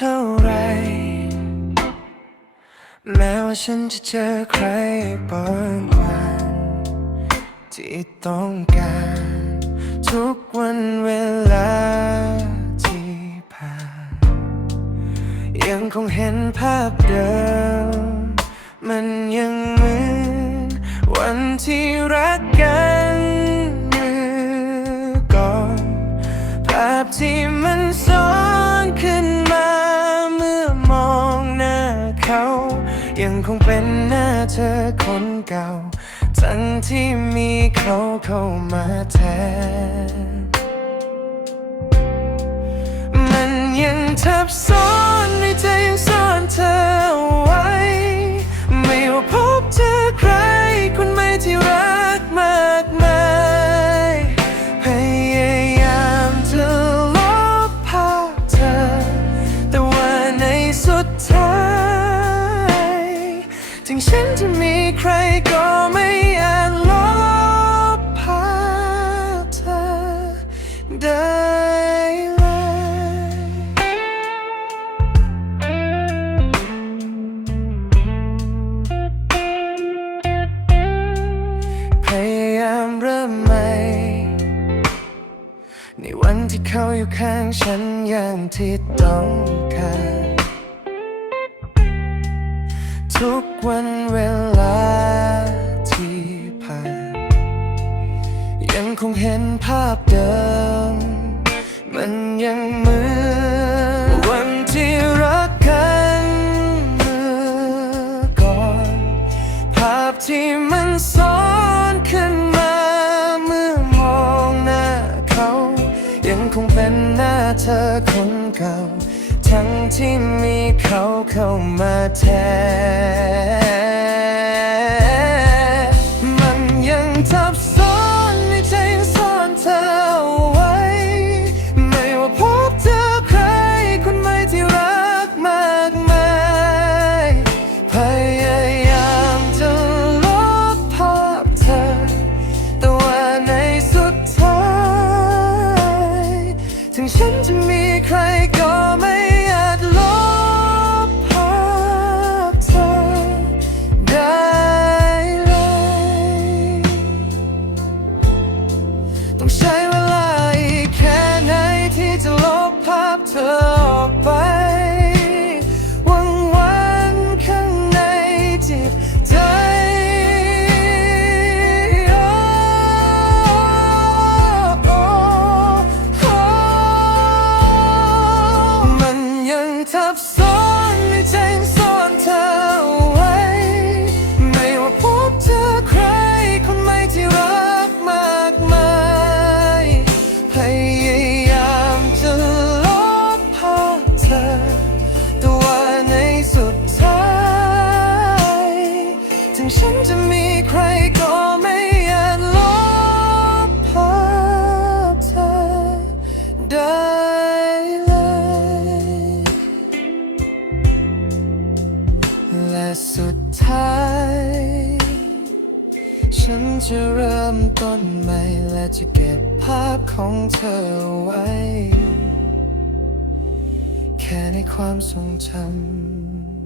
ท่าไร แม้ว่าฉันจะเจอใครบางวันที่ต้องการ ทุกวันเวลาที่ผ่าน ยังคงเห็นภาพเดิม มันยังเหมือนวันที่รักกันเมื่อก่อนภาพที่ ยังคงเป็นหน้าเธอคนเก่า ทั้งที่มีเขาเข้ามาแทน มันยังทับซ้อน ใครก็ไม่อาจลบภาเธอได้เลยพยายามเริ่มใหม่ ในวันที่เขาอยู่ข้างฉันอย่างที่ต้องการทุกวัน คงเห็นภาพเดิม มันยังเหมือนวันที่รักกันเมื่อก่อน ภาพที่มันซ้อนขึ้นมา เมื่อมองหน้าเขา ยังคงเป็นหน้าเธอคนเก่า ทั้งที่มีเขาเข้ามาแทน จะเริ่มต้นใหม่ และจะเก็บภาพของเธอไว้ แค่ในความทรงจำ